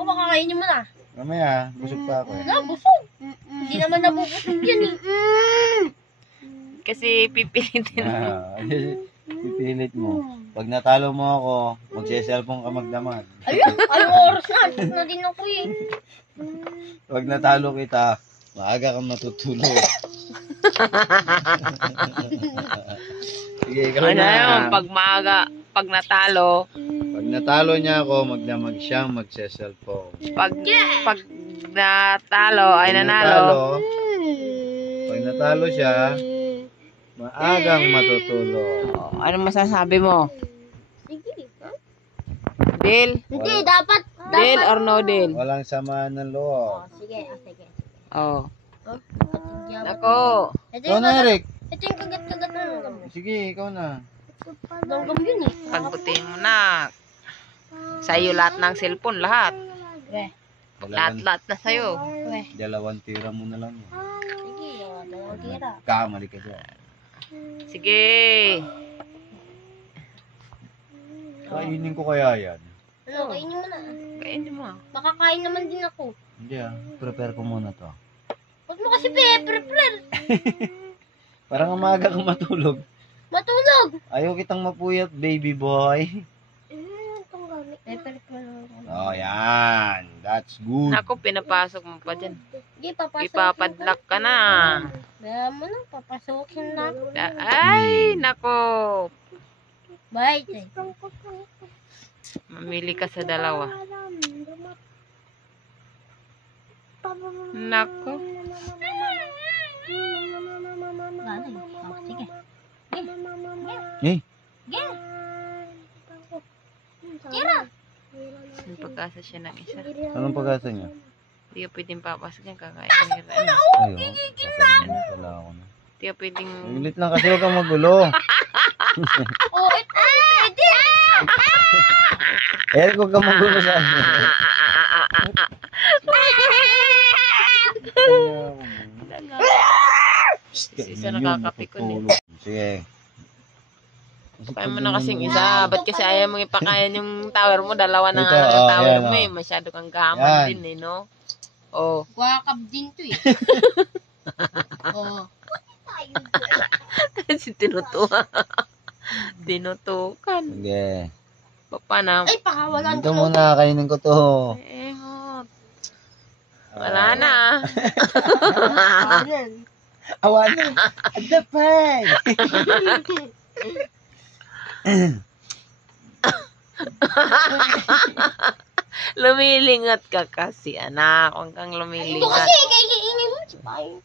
Ano ba kakainin mo na? Mamaya, busog pa ako eh. Wala, busog. Hindi naman nabubusog yan eh. Kasi pipilitin mo. Pipilit mo. Pag natalo mo ako, magse-cellphone ka magdamag. Ayun, anong oras na? Antok na din ako eh. Pag natalo kita, maaga kang matutulog. Sige, ikaw Ano na. yun, pag natalo, Pag natalo niya ako, magdamag siyang magse-cellphone. pag natalo, ay nanalo. Pag natalo siya, maagang matutulog. Oh, ano masasabi mo? Sige. Ha? Deal? Hindi, dapat. Deal or no deal? Walang sama ng loob. Sige, sige. Oh. Patigyan. Nako. Ikaw na, Eric. Ito yung kagat-kagat na langgam. Sige, ikaw na. Langgam yun eh. Pagbutin mo na. Sa'yo lahat ng cellphone, lahat. Weh. Lahat na sa'yo. Weh. Dalawang tira mo na lang. Sige, dalawang tira. Kamali ka dyan. Sige. Kainin ko kaya yan. Ano, kainin mo na. Kainin mo. Makakain naman din ako. Hindi prepare ko muna to. Huwag mo kasi prepare. Parang umaga kang matulog. Matulog. Ayaw kitang mapuyat, baby boy. Itong gamit. Prepare ko lang. Oh, yan. That's good. Nako, pinapasok mo pa dyan. Sige, papasok. Ipapadlock ka na. Kaya mo na, papasukin na ako. Ay, nako. Bye. Mamili ka sa dalawa. Nako. Sige. Eh, Sige. Tira. Ang pag-asa siya ng isa. anong pag-asa niya? Hindi ka pwedeng papasok yan. Kakain ng hira. Ano? Ayun, kakainin pala ako na. Hindi ka pwedeng... Ulit lang kasi huwag kang magulo. Oh, ito. Pwede. Eric, huwag kang magulo sa akin. Isa nakakapikon eh. Sige. Pakain mo na kasing isa. Ba't kasi ayaw mong ipakain yung tower mo? Dalawa na Ito, nga lang yung oh, tower yan, mo oh. eh. Masyado kang gaman Yan. din eh, no? Oh. Wakab din to eh. Oh. Kasi tinutuwa. Tinutukan. Sige. Paano? Ay, pakawalan Dito muna, kainin ko to. Eh, hot. Wala na. Awanan. Adapay. Lumilingat ka kasi, anak. Huwag kang Ito lumilingat. kasi, kainin mo.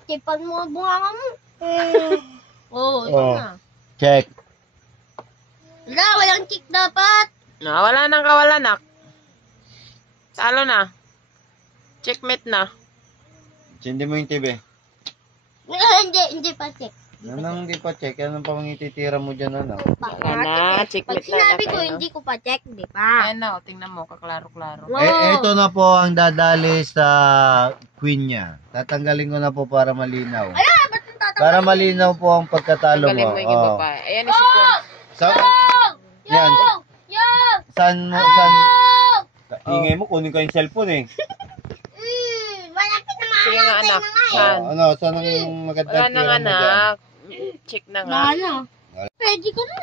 Tipan mo ang bunga mo. Oh, ito Oh. na. Check. Wala, walang kick dapat. Wala nang kawalan, anak. Talo na. Checkmate na. Sindi mo yung TV. Hindi pa check. Anong hindi pa check? Anong pang ititira mo dyan, ano? Wala na. Pag Checkmate na. sinabi anak, ko, ano? hindi ko pa check, di ba? Ayan na, tingnan mo. Kaklaro-klaro. Wow. Ito na po ang dadali sa queen niya. Tatanggalin ko na po para malinaw. Ba't yung tatang? Para malinaw po ang pagkatalo Tanggalin mo. mo yung iba Oh. pa. Ayan, isipon. Yan. Yung! Saan mo, saan? Ingay mo, kunin ko yung cellphone eh. Malapit na Sige nga, anak. Saan? Ano, saan ang magandang Wala nang tira mo dyan? anak. Check na nga. Ano? Ready ko na.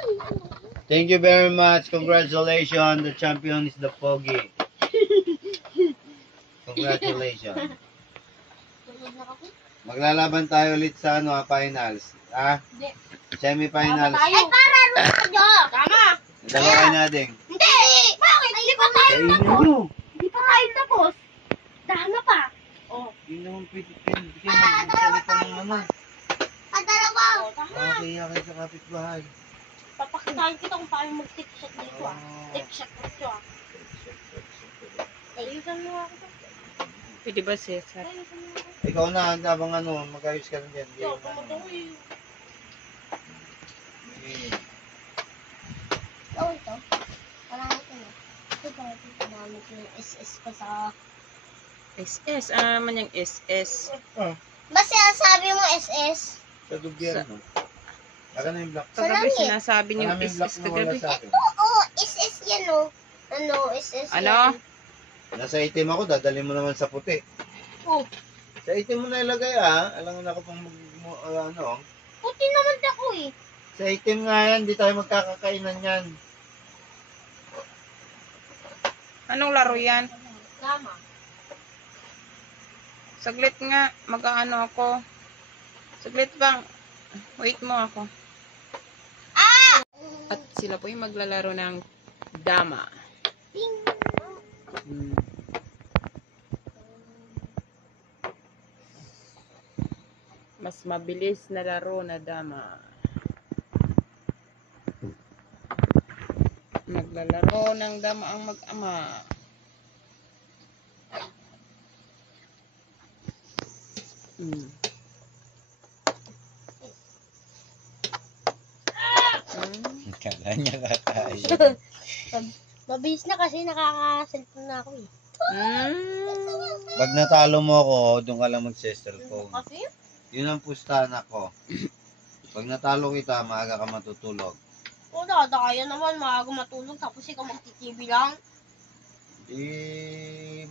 Thank you very much. Congratulations. The champion is the Pogi. Congratulations. Maglalaban tayo ulit sa ano, finals. Hindi. Semi-finals. Ay, para Ronaldo! Tama! Dalawa kayo natin. Hindi! Bakit? Hindi pa tayo Kainin tapos. nyo. Hindi pa tayo tapos. Dama pa. Oh. Hindi naman pwede kayo magsalita ng ano. Dalawa. Tama. Kaya kayo sa kapitbahay. Papakitain kita kung paano mag-take-shot dito Take-shot dito Ayusan mo ako. Pwede ba, Cesar? Ayusan mo ako. Ikaw na, habang ano, mag-ayos ka na dyan. Ito, pumatuloy. Oh, ito. Wala ito na. Ito ba? Ginamit yung SS ko sa... SS. Ano naman yung SS? Basta sabi mo SS? Sa gobyerno. Saka na yung black. Kagabi Salami. sinasabi niyo Marami yung black SS na wala kagabi. sa akin. Oo, SS yan o. Ano, SS yan. Ano? Nasa itim ako, dadali mo naman sa puti. Oh, Sa itim mo na ilagay ah. Alam mo na ako pang ano. puti naman ako eh. Sa itim nga yan, di tayo magkakakainan yan. Anong laro yan? Tama. Saglit nga, mag-aano ako. Saglit bang, wait mo ako. At sila po yung maglalaro ng dama. Ting. Mas mabilis na laro na dama. Maglalaro ng dama ang mag-ama. Kala niya kakain. Mabilis na kasi nakaka-cellphone na ako eh. Pag natalo mo ako, doon ka lang mag-cellphone. Kasi? Yun ang pustahan ako. Pag natalo kita, maaga ka matutulog. O, kaya naman maaga matulog tapos ikaw magti-TV lang.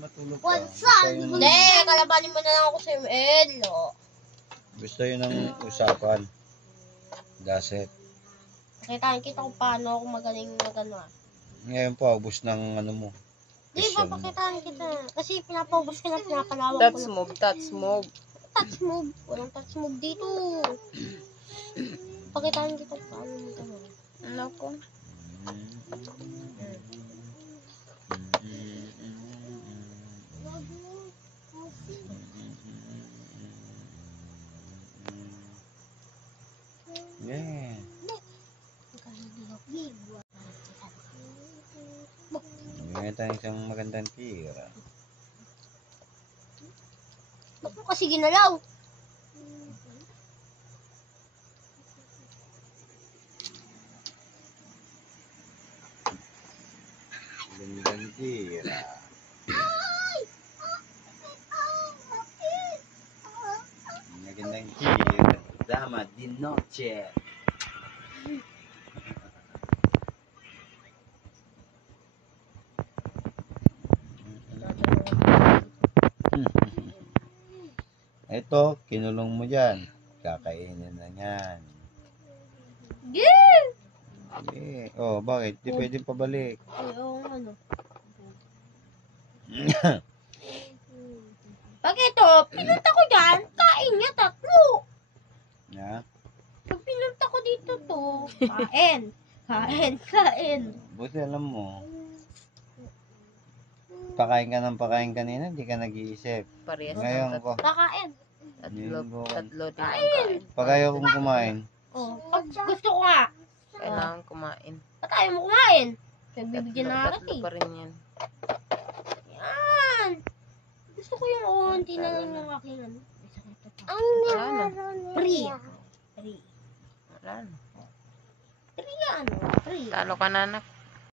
Matulog ka. What's Basta up? yun Hindi, kalabanin mo na lang ako sa ML. No? Gusto yun ang usapan. That's it. Pakitaan kita kung paano ako magaling na gano'n. Ngayon pa, ubus ng ano mo. Di ba, pakitaan kita. Kasi pinapaubos ka na, pinapalawak Touch ko na. move, touch move. Touch move. Walang touch move dito. Pakitaan kita kung paano mo gano'n. Ano ko? Yeah. Ngayon tayo isang magandang tira. Ba't mo kasi ginalaw? Magandang tira. Magandang tira. Dama di noche. Ito, kinulong mo dyan. Kakainin na yan. Yeah! Eh, oh, bakit? Di pwedeng pabalik. Ay, oo, ano. Pag ito, pinunta ko dyan, kain niya 3. Ha? Pag pinunta ko dito to, kain. Kain. Buti alam mo. Pakain ka ng pakain kanina, hindi ka nag-iisip. Parehas Ngayon ng ko. Kakain. tatlo din ang kain. Pag ayaw kong kumain, Oh, pag gusto ko nga, Kailangan kumain. ba't ayaw mo kumain? Kaya bibigyan na Tatlo kita pa rin yan. Yan. Gusto ko yung unti na lang ng aking ano. Ang Wala na. Free. Wala na. Free ano? Free. Talo ka na anak.